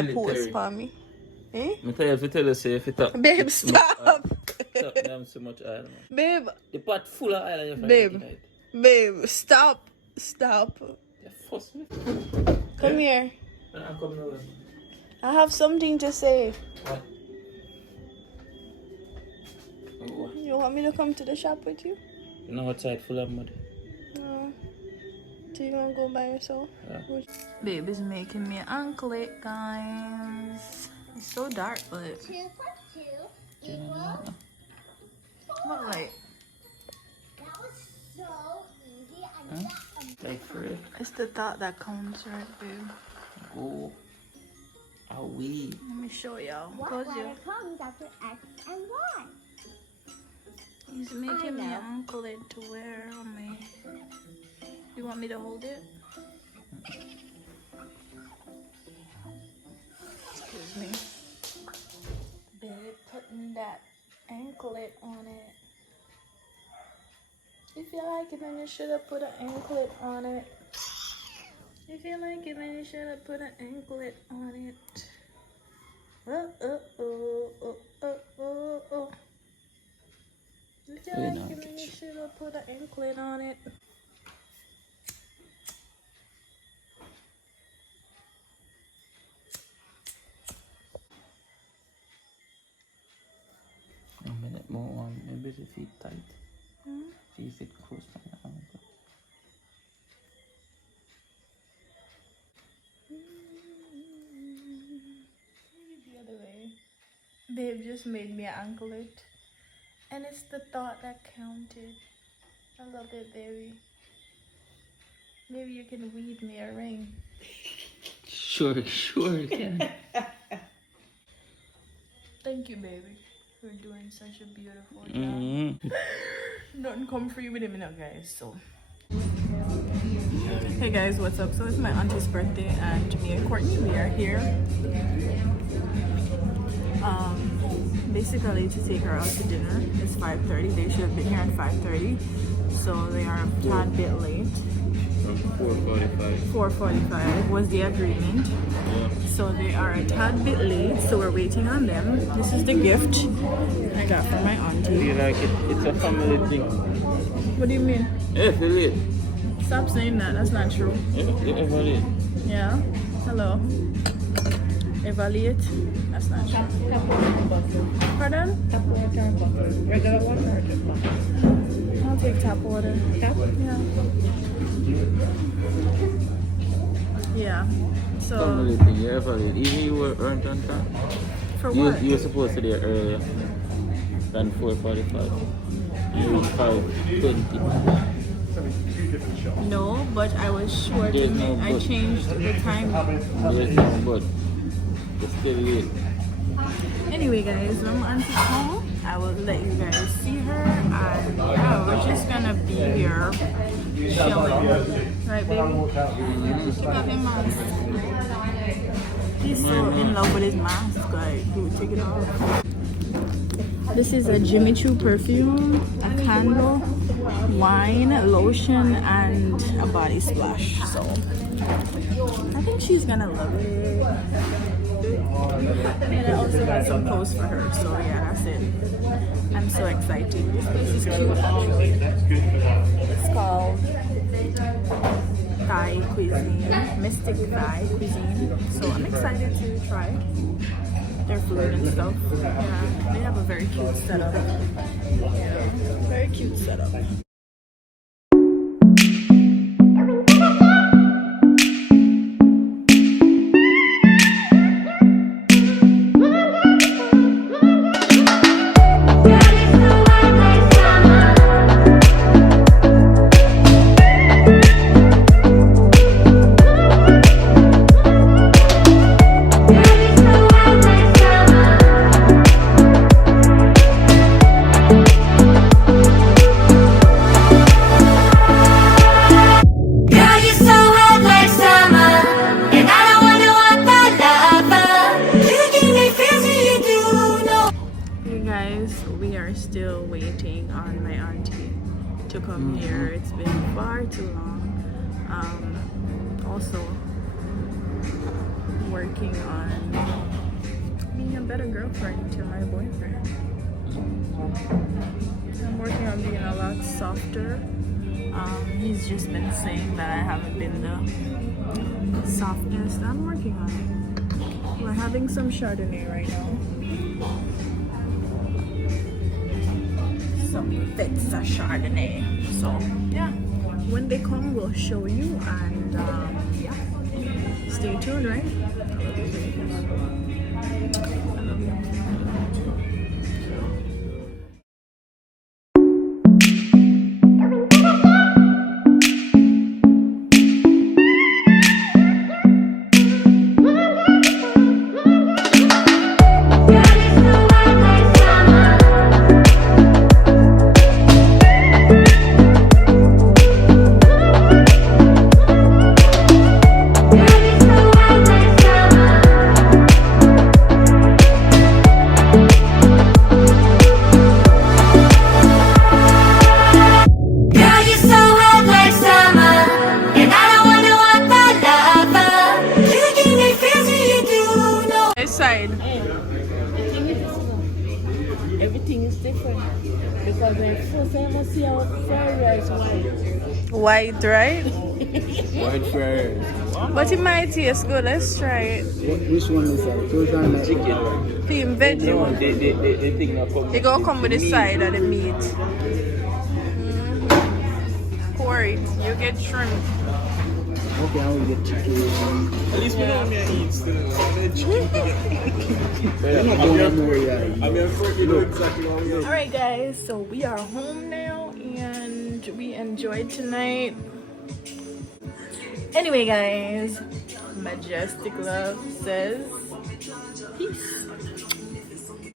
try pose for me. Eh? I tell you, if you tell us, if you talk. Babe, stop. Stop, them so much oil, man. Babe. The pot full of oil. Babe. Babe, stop. Stop. Come here. I'm coming over. I have something to say. What? You want me to come to the shop with you? You know outside full of mud. No. So you wanna go by yourself? Yeah. Babe is making me an anklet, guys. It's so dark, but 2 for 2 equals. what light? That was so easy. And Like for it. It's the thought that counts, right, babe? Oh. Are we? Let me show y'all. what Close letter your. comes after X and Y? He's making me know. an anklet to wear on me. You want me to hold it? Excuse me. Babe, putting that anklet on it. If you like it, then you should have put an anklet on it. If you like it, then you should have put an anklet on it. If you like it, then you should have put an anklet on it. A minute more on. Maybe the feet tight. Hmm? Feet sit close to my ankle. The other way. Babe just made me an anklet. And it's the thought that counted. I love it, baby. Maybe you can weave me a ring. Sure, you can. Thank you, baby, for doing such a beautiful job. Nothing come free with him, guys. So, hey guys, what's up? So it's my auntie's birthday, and me and Courtney, we are here. Basically to take her out to dinner. It's 5:30. They should have been here at 5:30, so they are a tad bit late. 4:45. 4:45 was the agreement. Yeah. So they are a tad bit late, so we're waiting on them. This is the gift I got from my Do auntie. you like it? It's a family thing. What do you mean? Yes, it is. Stop saying that. That's not true. You ever late? Yeah. Hello. Evaluate. That's not true. Pardon? Tap water or bottle? Regular water or just bottle? I'll take tap water. Tap? Yeah. Yeah. So Family thing. You ever late? Even you were earned on time? for what? You were supposed to be there earlier than 4:45. You reached 5:20. No, but I was sure to There's no make. I but. changed the time. There's no but. It's still late. Anyway, guys, when my auntie's home, I will let you guys see her. And yeah, we're just gonna be here chilling. Right, baby? Check out his mask. He's so in love with his mask. Like, he would take it off. This is a Jimmy Choo perfume, a candle, wine, lotion, and a body splash. So I think she's gonna love it. And I also got some clothes for her. So yeah, that's it. I'm so excited. This place is cute actually. It's called Thai cuisine, Mystic Thai cuisine. So I'm excited to try their food and stuff. Yeah, they have a very cute setup. Yeah, very cute setup. Still waiting on my auntie to come here. It's been far too long. Also, working on being a better girlfriend to my boyfriend. I'm working on being a lot softer. He's just been saying that I haven't been the softest. I'm working on it. We're having some Chardonnay right now. Some fits a Chardonnay. So yeah, when they come, we'll show you, and yeah, stay tuned, right? I love you. Side. Everything is different because when first time I see our fried rice White, right? White fried rice. But it might taste good. Let's try it. Which one is that? Chicken. Team veggie. No, they think that come. They gonna come with the side of the meat. Pour it. You get shrimp. Okay, I will get chicken. At least we know me eat still. Alright guys, so we are home now and we enjoyed tonight. Anyway guys, Majestic Love says peace.